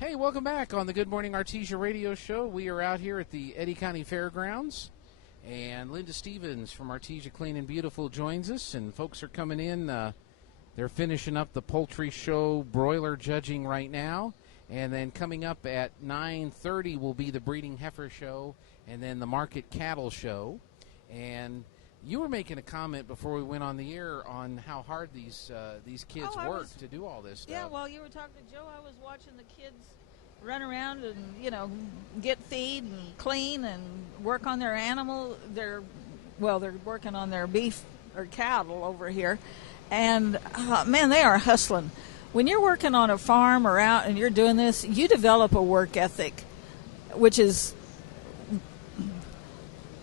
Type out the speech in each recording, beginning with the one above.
Hey, welcome back on the Good Morning Artesia radio show. We are out here at the Eddy County Fairgrounds, and Linda Stevens from Artesia Clean and Beautiful joins us, and folks are coming in. They're finishing up the poultry show broiler judging right now, and then coming up at 9:30 will be the breeding heifer show, and then the market cattle show. And you were making a comment before we went on the air on how hard these kids work to do all this stuff. Yeah, while you were talking to Joe, I was watching the kids run around and, get feed and clean and work on their animal. They're working on their beef or cattle over here. And, man, they are hustling. When you're working on a farm or out and you're doing this, you develop a work ethic, which is,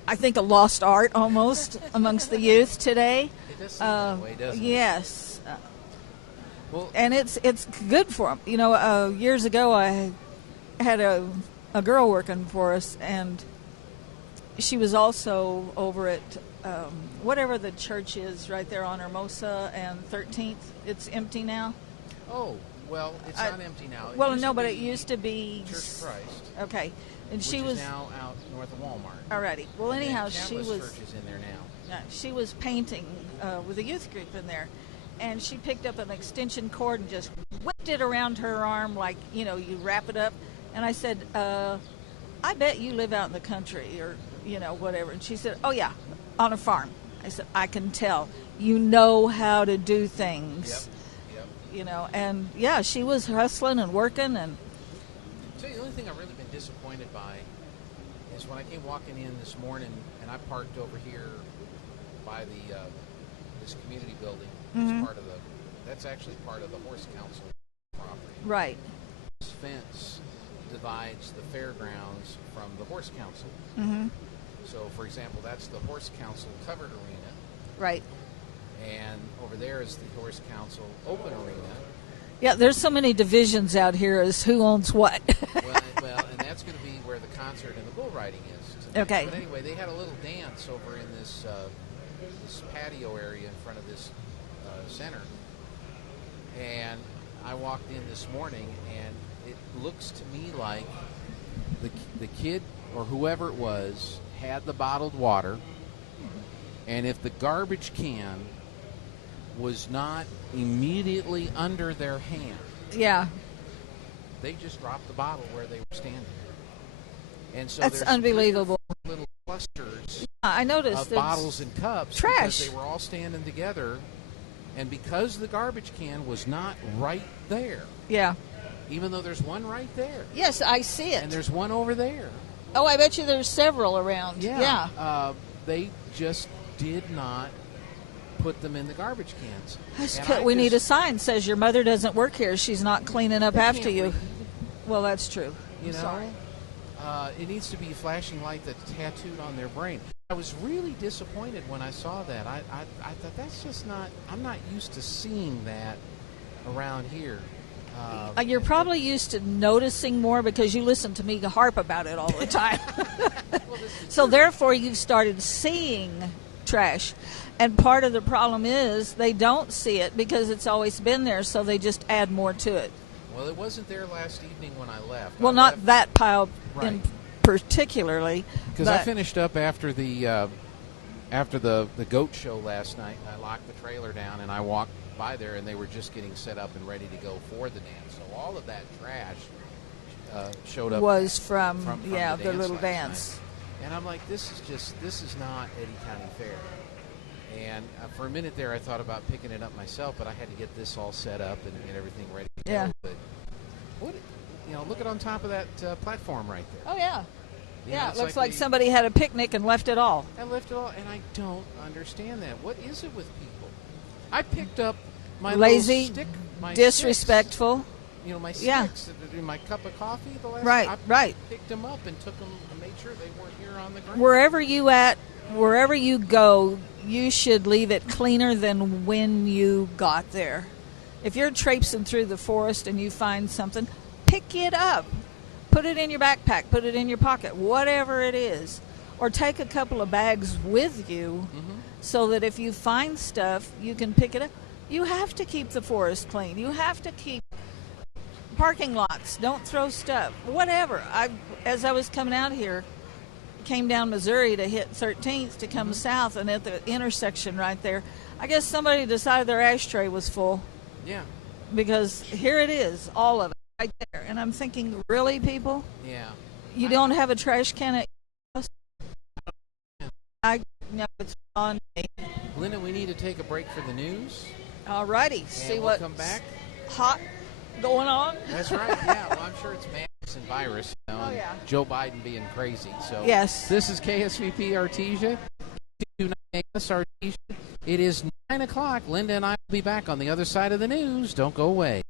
I think, a lost art almost amongst the youth today. It does seem that way, doesn't it? Yes. Well, and it's good for them. Years ago, I had a girl working for us, and she was also over at whatever the church is right there on Hermosa and 13th. It's empty now. Oh, well, it's not empty now. It used to be Church of Christ. Okay, and which she was is now out north of Walmart. Alrighty. Well, and anyhow, Church is in there now. She was painting with a youth group in there, and she picked up an extension cord and just whipped it around her arm like you wrap it up. And I said, "I bet you live out in the country or whatever." And she said, "Oh yeah, on a farm." I said, "I can tell. You know how to do things." Yep. And yeah, she was hustling and working. And so the only thing I've really been disappointed by is when I came walking in this morning and I parked over here by the this community building. Mm-hmm. That's actually part of the horse council property. Right. This fence divides the fairgrounds from the horse council. Mm-hmm. So, for example, that's the horse council covered arena. Right. And over there is the horse council open arena. Yeah, there's so many divisions out here as who owns what. well, and that's going to be where the concert and the bull riding is tonight. Okay. But anyway, they had a little dance over in this patio area in front of this center. And I walked in this morning, and it looks to me like the kid or whoever it was had the bottled water, and if the garbage can was not immediately under their hand, they just dropped the bottle where they were standing. And so that's there's unbelievable. Little clusters I noticed of bottles and cups trash. because they were all standing together, and because the garbage can was not right there. Yeah. Even though there's one right there. Yes, I see it. And there's one over there. Oh, I bet you there's several around. Yeah. They just did not put them in the garbage cans. We need a sign that says your mother doesn't work here. She's not cleaning up after you. Read. Well, that's true. Sorry. It needs to be a flashing light that's tattooed on their brain. I was really disappointed when I saw that. I thought that's just not. I'm not used to seeing that around here. You're probably used to noticing more because you listen to me harp about it all the time. So therefore, you've started seeing trash. And part of the problem is they don't see it because it's always been there, so they just add more to it. Well, it wasn't there last evening when I left. Well, not that pile in particularly. Because I finished up after the goat show last night. I locked the trailer down, and I walked by there, and they were just getting set up and ready to go for the dance. So all of that trash showed up. Was from the little dance. Night. And I'm like, this is not Eddy County Fair. And for a minute there, I thought about picking it up myself, but I had to get this all set up and get everything ready to go. But look at on top of that platform right there. Oh yeah. Yeah, it looks like they, somebody had a picnic and left it all. And I don't understand that. What is it with people? I picked up my lazy, little stick, my disrespectful. Sticks, my sticks in my cup of coffee. The last right. I picked them up and took them and made sure they weren't here on the ground. Wherever you go, you should leave it cleaner than when you got there. If you're traipsing through the forest and you find something, pick it up. Put it in your backpack. Put it in your pocket. Whatever it is. Or take a couple of bags with you so that if you find stuff, you can pick it up. You have to keep the forest clean. You have to keep parking lots. Don't throw stuff. Whatever. As I was coming out here, came down Missouri to hit 13th to come south, and at the intersection right there, I guess somebody decided their ashtray was full. Yeah. Because here it is, all of it right there. And I'm thinking, really, people? Yeah. You don't have a trash can at your house? I know it's on me. Linda, we need to take a break for the news. All righty. And See we'll what's come back. hot going on? That's right, yeah. Well, I'm sure it's madness and virus, and yeah. Joe Biden being crazy. So Yes. This is KSVP Artesia. Artesia. It is 9 o'clock. Linda and I will be back on the other side of the news. Don't go away.